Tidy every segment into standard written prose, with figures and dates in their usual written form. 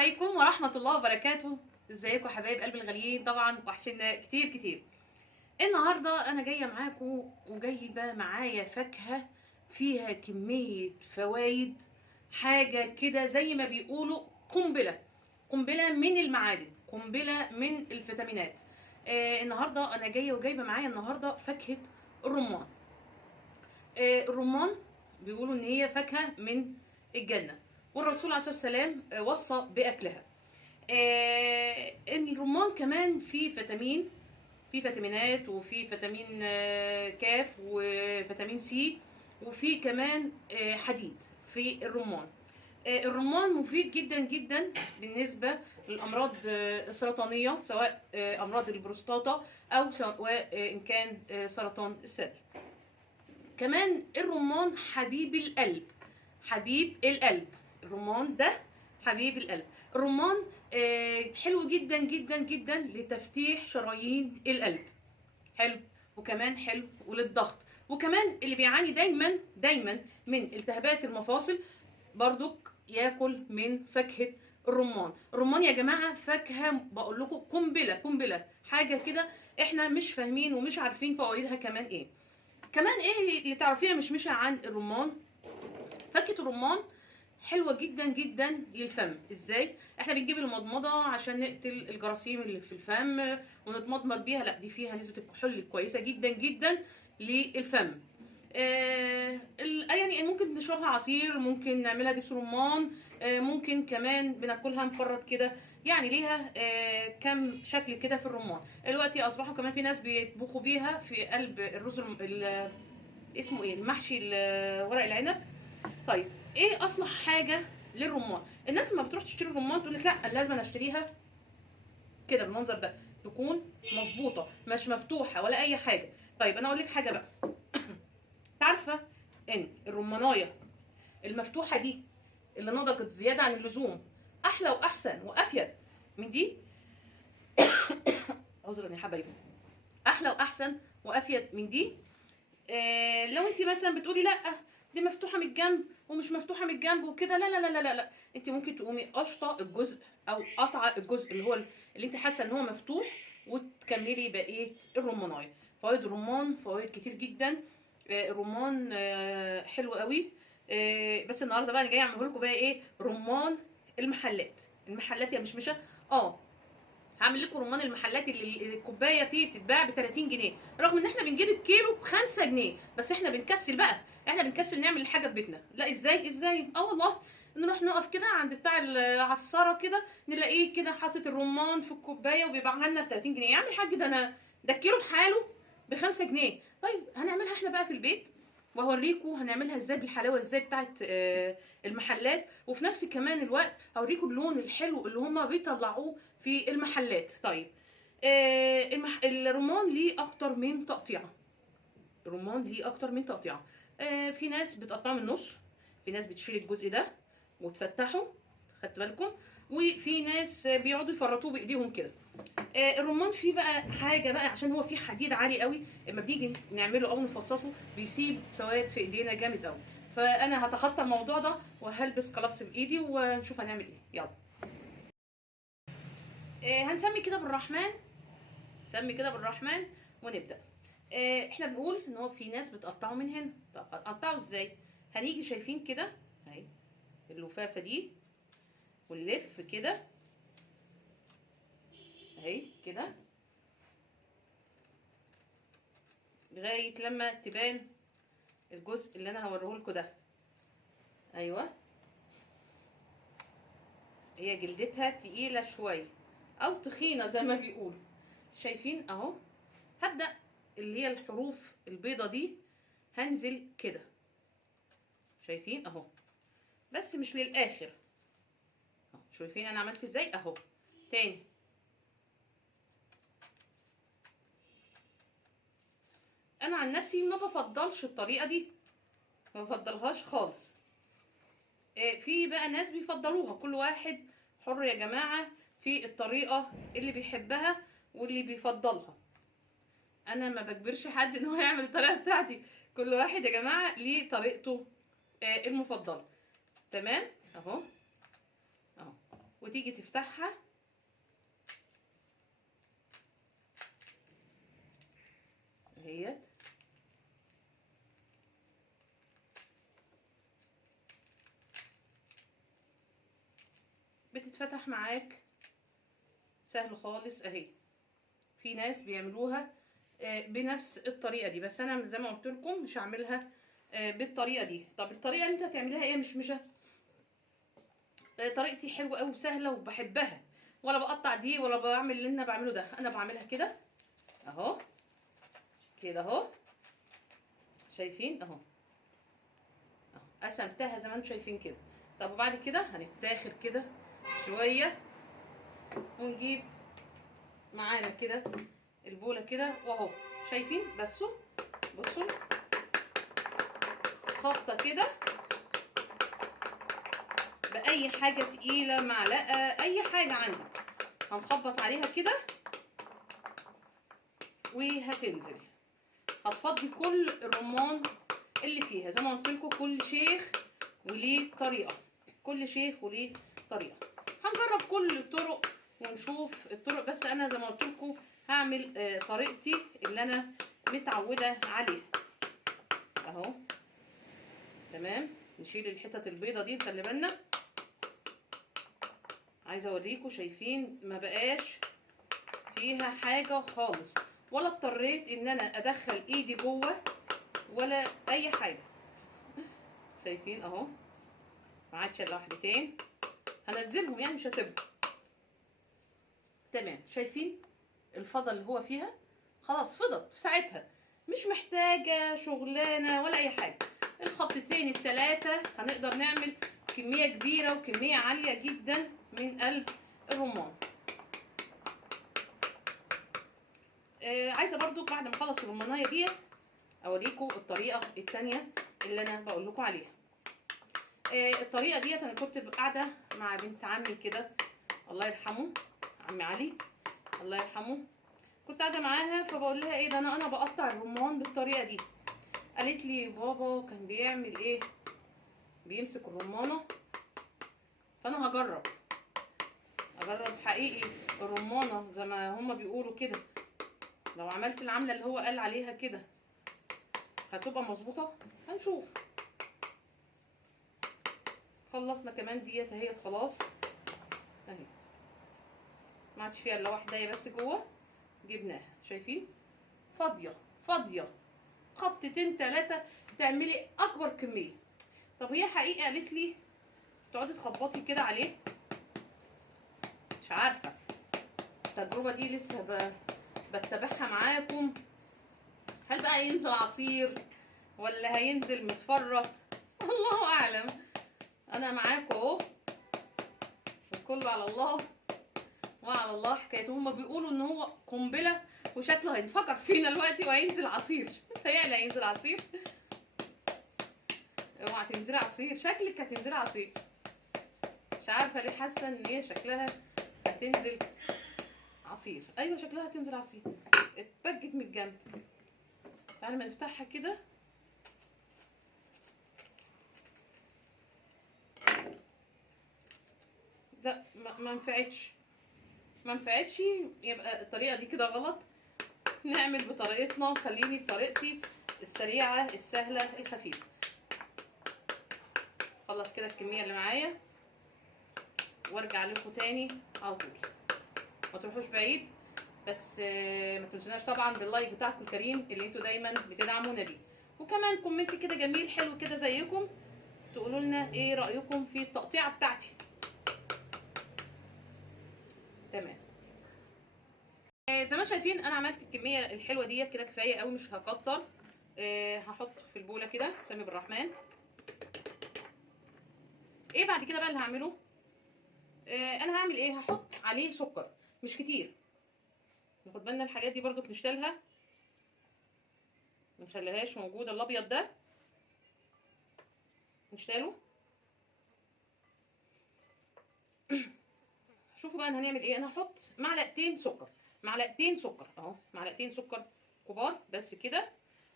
عليكم ورحمة الله وبركاته. ازيكم يا حبايب قلب الغاليين؟ طبعا وحشنا كتير كتير. النهارده انا جايه معاكم وجايبه معايا فاكهه فيها كميه فوايد، حاجه كده زي ما بيقولوا قنبله، قنبله من المعادن، قنبله من الفيتامينات. النهارده انا جايه وجايبه معايا النهارده فاكهه الرمان. الرمان بيقولوا ان هي فاكهه من الجنه، والرسول عليه الصلاه والسلام وصى باكلها. الرمان كمان فيه فيتامين، في فيتامينات، وفي فيتامين كاف وفيتامين سي، وفي كمان حديد في الرمان. الرمان مفيد جدا جدا بالنسبة للأمراض السرطانية، سواء أمراض البروستاتا أو سواء إن كان سرطان الثدي. كمان الرمان حبيب القلب، حبيب القلب. الرمان ده حبيب القلب. الرمان حلو جدا جدا جدا لتفتيح شرايين القلب، حلو، وكمان حلو وللضغط، وكمان اللي بيعاني دايما دايما من التهابات المفاصل برضك ياكل من فاكهه الرمان. الرمان يا جماعه فاكهه بقول لكم قنبله قنبله، حاجه كده احنا مش فاهمين ومش عارفين فوائدها كمان ايه. كمان ايه اللي تعرفيها مشمشه عن الرمان؟ فاكهه الرمان حلوه جدا جدا للفم. ازاي؟ احنا بنجيب المضمضه عشان نقتل الجراثيم اللي في الفم ونتمضمض بيها، لا دي فيها نسبه الكحول كويسه جدا جدا للفم. يعني ممكن نشربها عصير، ممكن نعملها دبس رمان، ممكن كمان بناكلها مفرط كده. يعني ليها كم شكل كده في الرمان. دلوقتي اصبحوا كمان في ناس بيطبخوا بيها في قلب الرز اسمه ايه، المحشي ورق العنب. طيب ايه اصلح حاجه للرمان؟ الناس لما بتروح تشتري الرمان تقول لك لا لازم انا اشتريها كده بالمنظر ده، تكون مظبوطه مش مفتوحه ولا اي حاجه. طيب انا اقول لك حاجه بقى. عارفه ان الرمانايه المفتوحه دي اللي نضجت زياده عن اللزوم احلى واحسن وافيد من دي؟ عذرا يا حبايبي، احلى واحسن وافيد من دي. لو انت مثلا بتقولي لا دي مفتوحه من الجنب ومش مفتوحه من الجنب وكده، لا لا لا لا لا، انت ممكن تقومي قشطه الجزء او قطعه الجزء اللي انت حاسه ان هو مفتوح وتكملي بقيه الرمانايه. فوائد الرمان فوائد كتير جدا. الرمان حلو قوي. بس النهارده بقى انا جايه اعمله لكم بقى ايه، رمان المحلات. المحلات يا مشمشه، هعمل لكم رمان المحلات اللي الكوبايه فيه بتتباع ب 30 جنيه، رغم ان احنا بنجيب الكيلو ب 5 جنيه، بس احنا بنكسل بقى، احنا بنكسل نعمل الحاجه في بيتنا. لا ازاي والله نروح نقف كده عند بتاع العصاره كده نلاقيه كده حاطط الرمان في الكوبايه وبيبيعها لنا ب 30 جنيه. يا عم الحاج ده الكيلو بحاله ب 5 جنيه. طيب هنعملها احنا بقى في البيت وهوريكم هنعملها ازاي بالحلاوه ازاي بتاعت المحلات، وفي نفس كمان الوقت هوريكم اللون الحلو اللي هما بيطلعوه في المحلات. طيب الرمان ليه اكتر من تقطيعه. الرمان ليه اكتر من تقطيعه. في ناس بتقطعه من النص، في ناس بتشيل الجزء ده وتفتحه، خدت بالكم، وفي ناس بيقعدوا يفرطوه بايديهم كده. الرمان فيه بقى حاجه بقى، عشان هو فيه حديد عالي قوي، لما بنيجي نعمله او نفصصه بيسيب سواد في ايدينا جامد قوي. فانا هتخطى الموضوع ده وهلبس كلابس بايدي ونشوف هنعمل ايه. يلا هنسمي كده بالرحمن، سمي كده بالرحمن ونبدا. احنا بنقول ان هو في ناس بتقطعه من هنا. طب هتقطعه ازاي؟ هنيجي شايفين كده اهي اللفافه دي ونلف كده اهي كده لغايه لما تبان الجزء اللي انا هوريه لكم ده. ايوه، هي جلدتها تقيله شويه او تخينه زي ما بيقولوا. شايفين اهو؟ هبدا اللي هي الحروف البيضه دي هنزل كده، شايفين اهو، بس مش للاخر. شايفين انا عملت ازاي اهو. تاني انا عن نفسي ما بفضلش الطريقه دي، ما بفضلهاش خالص. في بقى ناس بيفضلوها، كل واحد حر يا جماعه في الطريقه اللي بيحبها واللي بيفضلها. انا ما بجبرش حد ان هو يعمل الطريقه بتاعتي، كل واحد يا جماعه ليه طريقته المفضله. تمام اهو اهو. وتيجي تفتحها اهيت، بتتفتح معاك سهل خالص اهي. في ناس بيعملوها بنفس الطريقه دي، بس انا زي ما قلت لكم مش هعملها بالطريقه دي. طب الطريقه اللي انت هتعمليها ايه؟ مش طريقتي حلوه قوي وسهله وبحبها، ولا بقطع دي ولا بعمل اللي انا بعمله ده. انا بعملها كده اهو، كده اهو، شايفين اهو، قسمتها زي ما انتم شايفين كده. طب وبعد كده هنتاخر كده شويه ونجيب معانا كده البوله كده واهو، شايفين؟ بصوا بصوا، خبطه كده باي حاجه تقيله، معلقه، اي حاجه عندك، هنخبط عليها كده وهتنزل، هتفضي كل الرمان اللي فيها. زي ما قلت لكم كل شيخ وليه طريقه، كل شيخ وليه طريقه. هنجرب كل الطرق ونشوف الطرق، بس انا زي ما قلت لكم هعمل طريقتي اللي انا متعوده عليها اهو. تمام، نشيل الحتت البيضه دي، خلي بالنا. عايزه اوريكم، شايفين ما بقاش فيها حاجه خالص، ولا اضطريت ان انا ادخل ايدي جوه ولا اي حاجه. شايفين اهو، ما عادش الا واحدتين، هنزلهم يعني مش هسيبهم. تمام، شايفين الفضل اللي هو فيها؟ خلاص فضت في ساعتها، مش محتاجه شغلانه ولا اي حاجه. الخبطتين التلاتة هنقدر نعمل كميه كبيره وكميه عاليه جدا من قلب الرمان. عايزه برضو بعد ما اخلص الرمانيه ديت اوريكم الطريقه التانية اللي انا بقول لكم عليها. الطريقه ديت انا كنت قاعده مع بنت عمي كده، الله يرحمه عمي علي، الله يرحمه. كنت قاعده معاها فبقول لها ايه ده، انا بقطع الرمان بالطريقه دي. قالت لي بابا كان بيعمل ايه، بيمسك الرمانه. فانا اجرب حقيقي الرمانه زي ما هما بيقولوا كده، لو عملت العمله اللي هو قال عليها كده هتبقى مظبوطه. هنشوف. خلصنا كمان ديت اهيت، خلاص اهي، ما عادش فيها الا واحده بس جوه، جبناها. شايفين؟ فاضيه فاضيه، خبطتين تلاتة تعملي اكبر كميه. طب هي حقيقه قالت لي تقعدي تخبطي كده عليه، مش عارفه التجربه دي لسه بتابعها معاكم، هل بقى ينزل عصير ولا هينزل متفرط؟ الله اعلم. انا معاكم اهو، وكله على الله وعلى الله حكايته. هما بيقولوا ان هو قنبله وشكله هينفجر فينا دلوقتي وهينزل عصير. متهيألي هينزل عصير. اوعى تنزلي عصير، شكلك هتنزلي عصير. مش عارفه ليه حاسه ان هي شكلها هتنزل عصير. ايوه شكلها هتنزل عصير، اتبجت من الجنب. تعالى ما نفتحها كده. لا ما نفعتش، ما نفعتش. يبقى الطريقه دي كده غلط. نعمل بطريقتنا وخليني بطريقتي السريعه السهله الخفيفه. خلص كده الكميه اللي معايا وارجع لكم تاني على طول. ما تروحوش بعيد، بس ما تنسوناش طبعا باللايك بتاعكم الكريم اللي انتوا دايما بتدعمونا بيه، وكمان كومنت كده جميل حلو كده زيكم تقولوا لنا ايه رايكم في التقطيعه بتاعتي. تمام. زي ما شايفين انا عملت الكميه الحلوه ديت كده كفايه قوي، مش هكتر. هحط في البوله كده سامي بالرحمن. ايه بعد كده بقى اللي هعمله؟ انا هعمل ايه؟ هحط عليه سكر مش كتير. ناخد بالنا الحاجات دي برضو بنشتلها، منخليهاش موجوده. الابيض ده نشتاله. شوفوا بقى انا هنعمل ايه. انا هحط معلقتين سكر، معلقتين سكر اهو، معلقتين سكر كبار بس كده،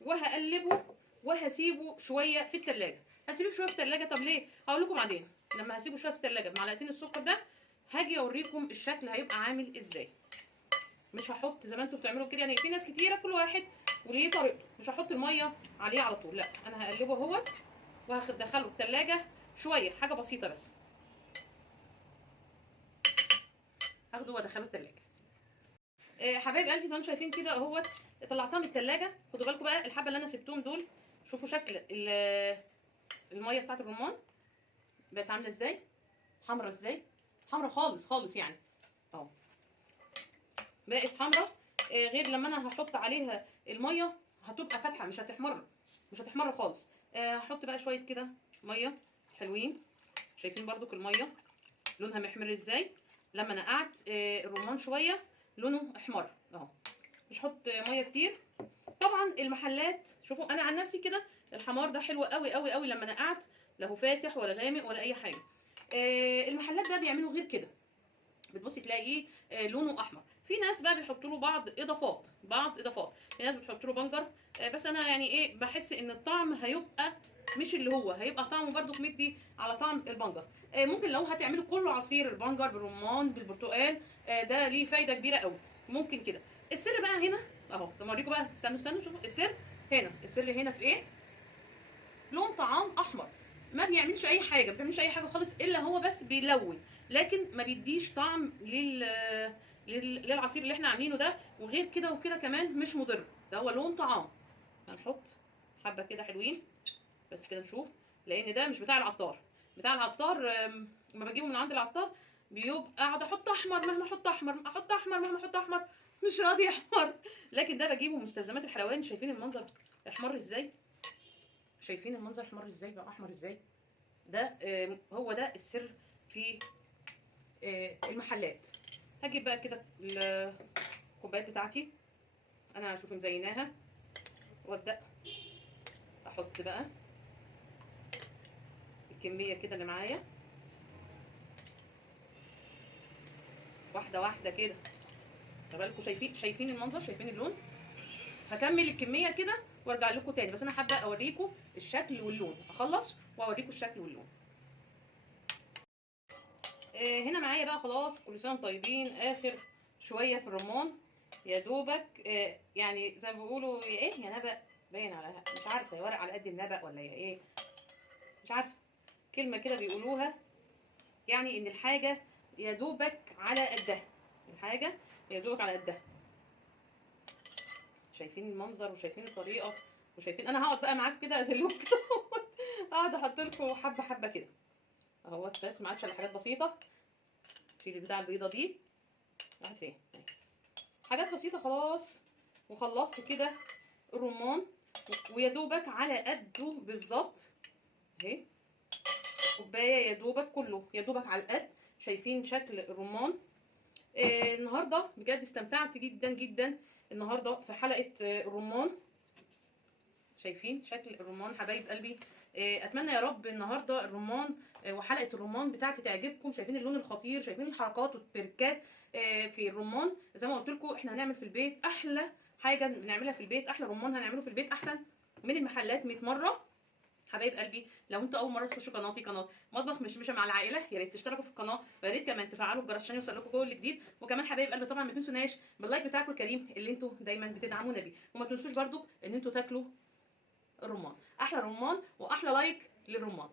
وهقلبه وهسيبه شويه في التلاجة. هسيبه شويه في التلاجة. طب ليه؟ هقول لكم بعدين. لما هسيبه شويه في التلاجة بمعلقتين السكر ده هاجي اوريكم الشكل هيبقى عامل ازاي. مش هحط زي ما انتوا بتعملوا كده، يعني في ناس كتيره كل واحد وليه طريقته، مش هحط الميه عليه على طول، لا انا هقلبه اهوت وهدخله التلاجة شويه، حاجه بسيطه بس، هاخده وادخله التلاجة. حبايب قلبي زي ما انتم شايفين كده اهوت، طلعتها من التلاجة. خدوا بالكم بقى الحبه اللي انا سبتهم دول، شوفوا شكل الميه بتاعت الرمان بقت عامله ازاي، حمرا ازاي، حمرا خالص خالص يعني اهو، بقت حمرا. غير لما انا هحط عليها الميه هتبقى فاتحه، مش هتحمر، مش هتحمر خالص. هحط بقى شويه كده ميه حلوين، شايفين برضو الميه لونها محمر ازاي. لما نقعت الرمان شويه لونه احمر اهو، مش هحط ميه كتير. طبعا المحلات شوفوا، انا عن نفسي كده الحمار ده حلو قوي قوي قوي لما نقعت، لا هو فاتح ولا غامق ولا اي حاجه. المحلات بقى بيعملوا غير كده، بتبصي تلاقيه لونه احمر. في ناس بقى بيحطوا له بعض اضافات، في ناس بتحط له بنجر. بس انا يعني ايه، بحس ان الطعم هيبقى مش اللي هو، هيبقى طعمه برده مدي على طعم البنجر. ممكن لو هتعملوا كله عصير البنجر بالرمان بالبرتقال، ده ليه فايده كبيره قوي، ممكن كده. السر بقى هنا اهو، لما اوريكم بقى، استنوا شوفوا السر هنا، السر هنا في ايه؟ لون طعام احمر، ما بيعملش اي حاجه، ما بيعملش اي حاجه خالص، الا هو بس بيلون، لكن ما بيديش طعم للعصير اللي احنا عاملينه ده. وغير كده وكده كمان مش مضر، ده هو لون طعام. هنحط حبه كده حلوين بس كده نشوف، لان ده مش بتاع العطار. بتاع العطار لما بجيبه من عند العطار بيبقى اقعد احط احمر، مهما احط احمر، احط احمر مهما احط احمر مش راضي يحمر. لكن ده بجيبه مستلزمات الحلواني. شايفين المنظر احمر ازاي، شايفين المنظر احمر ازاي، بقى احمر ازاي. ده هو ده السر في المحلات. هجيب بقى كده الكوبايات بتاعتي، انا هشوف مزيناها، وابدا احط بقى الكميه كده اللي معايا واحده واحده كده. خلي بالكم، شايفين المنظر، شايفين اللون. هكمل الكميه كده وارجع لكم تاني، بس انا حابه اوريكم الشكل واللون، اخلص واوريكم الشكل واللون. هنا معايا بقى خلاص، كل سنه وانتم طيبين، اخر شويه في الرمان يا دوبك. يعني زي ما بيقولوا ايه يا نبأ، باين على مش عارفه يا ورق على قد النبأ ولا يا ايه، مش عارفه كلمه كده بيقولوها، يعني ان الحاجه يا دوبك على قدها، الحاجه يا دوبك على قدها. شايفين المنظر وشايفين الطريقه وشايفين، انا هقعد بقى معاكم كده ازلكم كده اقعد احط لكم حبه حبه كده اهوت، بس ما عادش الا حاجات بسيطه. شيلي بتاع البيضه دي، راحت فين؟ حاجات بسيطه خلاص، وخلصت كده الرمان، ويا دوبك على قده بالظبط اهي، كوبايه يا دوبك، كله يا دوبك على القد. شايفين شكل الرمان. النهارده بجد استمتعت جدا جدا النهارده في حلقه الرمان. شايفين شكل الرمان حبايب قلبي. اتمنى يا رب النهارده الرمان وحلقه الرمان بتاعتي تعجبكم. شايفين اللون الخطير، شايفين الحركات والتركات في الرمان. زي ما قلت لكم احنا هنعمل في البيت احلى حاجه بنعملها في البيت، احلى رمان هنعمله في البيت احسن من المحلات 100 مره. حبايب قلبي لو انتوا اول مره تخشوا قناتي، قناه مطبخ مشمشه مع العائله، يا ريت تشتركوا في القناه، ويا ريت كمان تفعلوا الجرس عشان يوصل لكم كل جديد. وكمان حبايب قلبي طبعا ما تنسوناش باللايك بتاعكم الكريم اللي انتوا دايما بتدعمونا بيه، وما تنسوش برده ان انتوا تاكلوا الرمان، احلى رمان واحلى لايك للرمان.